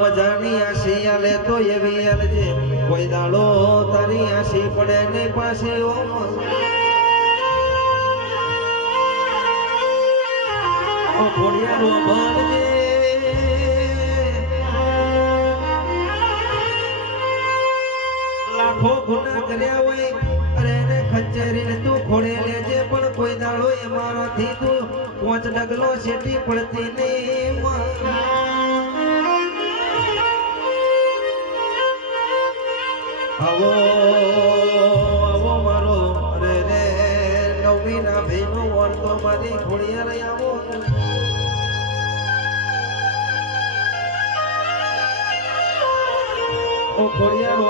મજાની આશી આલે તો એવી આલજે કોઈ દાડો તારી આશી પડે નહીં પાસે ખોડિયારો બનજે લાખો ગુના કર્યા હોય અરે એને ખંચેરીને તું ખોડે લેજે પણ કોઈ દાડો એ મારાથી તું 5 ડગલો શેટી પડતી નહીં આવો આવો મારો રે રે નવીના ભીનો વર્તો મારી ખોડિયાર આવો ઓ ખોડિયારો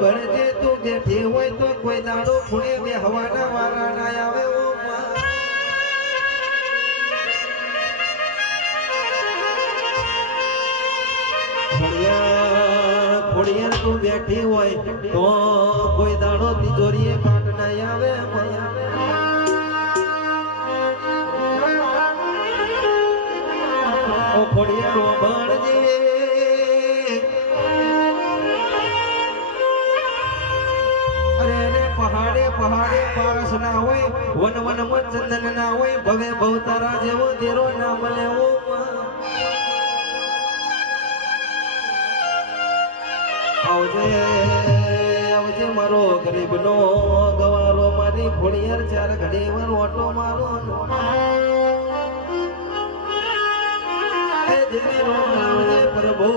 બળજે તું બેઠી હોય તો કોઈ દાડો ખૂણે બે હવાના વારા ના આવે ઓ ખોડિયાર તું બેઠી હોય તો કોઈ દાડો તિજોરીએ કાટ ના આવે ઓ ખોડિયારો બળજે અરે રે પહાડે પહાડે પારસ ના હોય વન વન માં ચંદન ના હોય ભવે ભવતારા જેવો દેરો ના મળે ઓ આવજે આવજે મારો ગરીબનો ગવારો મારી ખોડિયાર ચાર ઘડી વાર ઓટો મારો એ દેવે રો આવજે પ્રભુ